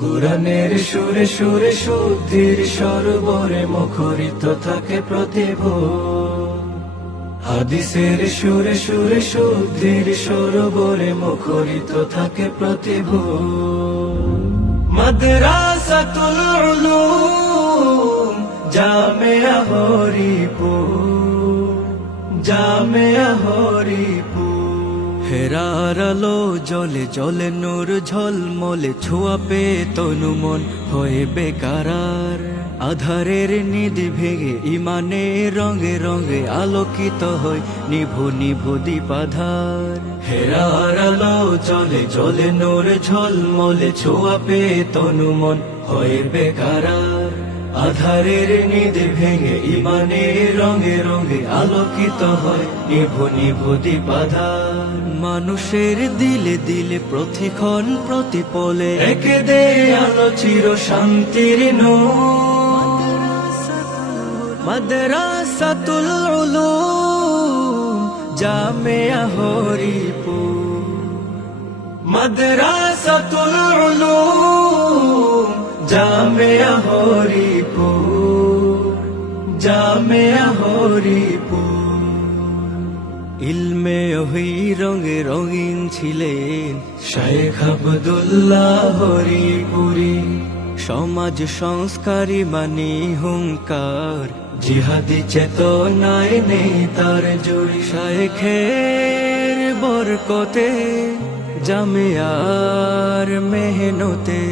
কুরআনের সুরে সুরে শুদ্ধির সরোবরে মুখরিত থাকে প্রতিভোর। হাদিসের সুরে সুরে শুদ্ধির সরোবরে মুখরিত থাকে প্রতিভোর। মাদ্রাসাতুল উলুম জামিয়া হরিপুর, জামিয়া হরিপুর। হেরার আলো জলে জলে নূর ঝলমলে ছোঁয়া পে তনু মন হয়ে বেকারার। আধারের নিধি ভেঙে ইমানে রঙে রঙে আলোকিত হয় নিভু নিভু দীপাধার। হেরার আলো জলে জলে নূর ঝলমলে ছোঁয়া পে তনু মন হয়ে বেকারার। আধারের নিধি ভেঙে ইমানে রঙে রঙে আলোকিত হয় নিভু নিভু দীপাধার। মানুষের দিলে দিলে প্রতিক্ষণ প্রতিপলে একে দে আলো চির শান্তির নূর। মাদ্রাসাতুল উলুম জামিয়া হরিপুর, মাদ্রাসাতুল উলুম জামিয়া হরিপুর, জামিয়া হরিপুর। ইলমে ওহি রঙে রঙিন ছিলেন শায়েখ আব্দুল্লাহ হরিপুরি। সমাজ সংস্কারী মানি হুঙ্কার, জিহাদি চেতনায় নেই তার জুড়ি। শায়েখের বরকতে জামিয়ার মেহনতে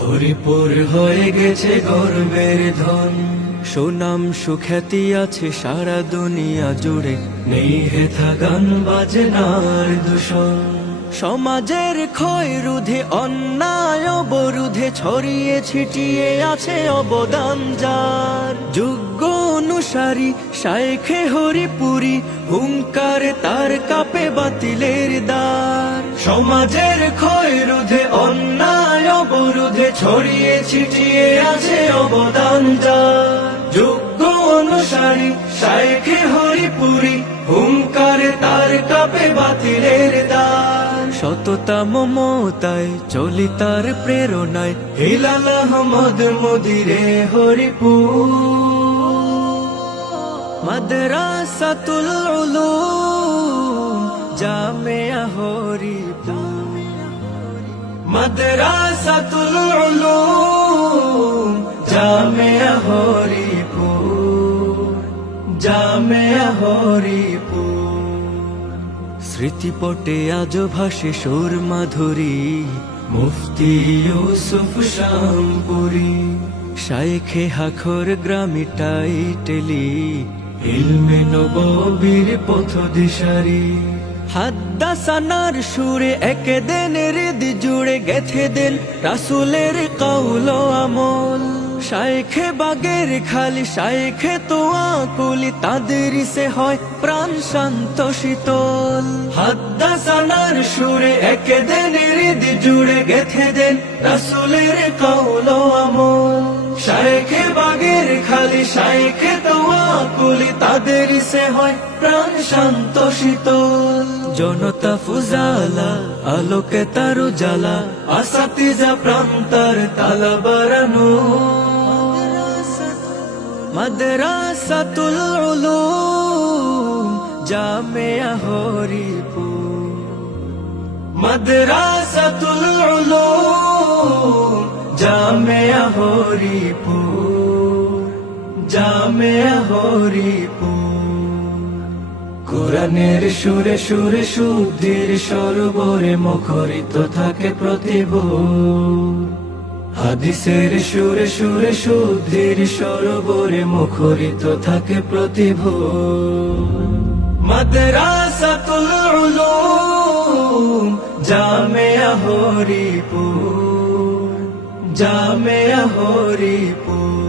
হরিপুর হয়ে গেছে গর্বের ধন। সুনাম সুখ্যাতি আছে সারা দুনিয়া জুড়ে, নেই হেথা গান বাজনার দূষণ। সমাজের ক্ষয় রোধে অন্যায় অবরোধে ছড়িয়ে ছিটিয়ে আছে অবদান যার। যোগ্য অনুসারী শায়েখে হরিপুরি, হুঙ্কারে তার কাপে বাতিলের দ্বার। সমাজের ক্ষয় রোধে অন্যায় অবরোধে ছড়িয়ে ছিটিয়ে আছে অবদান যার। যোগ্য অনুসারী শায়েখে হরিপুরি, হুঙ্কারে তার কাপে বাতিলের দ্বার। সততা মমতায় চলি তার প্রেরণায় হিলাল আহমদ মুদিরে হরিপুর। মাদ্রাসাতুল উলুম জামিয়া হরিপুর, মাদ্রাসাতুল উলুম জামিয়া হরিপুর, জামিয়া হরিপুর। স্মৃতিপটে আজ ভাসে সুর মাধুরী মুফতি ইউসুফ শামপুরি। শায়েখে হাখর গ্রামে টাইটেলি ইলমে নববীর পথ দিশারি। হাদ্দাসানার সুরে একে দেন হৃদ জুড়ে গেথে দেন রাসূলের কওল আমল। শায়েখে বাগের খালি শায়েখে তোয়া কুলি, তাদের সে হয় প্রাণ শান্ত শীতল। হাদ্দাসানার সুরে একে দেন হৃদ জুড়ে গেথে দেন রাসূলের কওল আমল। শায়েখে বাগের খালি শায়েখে তোয়া কুলি, তাদের সে হয় প্রাণ শান্ত শীতল। জনতা ফুজালা আলোকে তার উজালা, আসাতিজা প্রান্তার তালা বারানো। মাদ্রাসাতুল উলুম জামিয়া হরিপুর, মাদ্রাসাতুল উলুম জামিয়া হরিপুর, জামিয়া হরিপুর। কুরআনের সুরে সুরে শুদ্ধির সরোবরে মুখরিত থাকে প্রতিভোর। হাদিসের সুরে সুরে শুদ্ধির সরোবরে মুখরিত থাকে প্রতিভোর। মাদ্রাসাতুল উলুম জামিয়া হরিপুর, জামিয়া হরিপুর।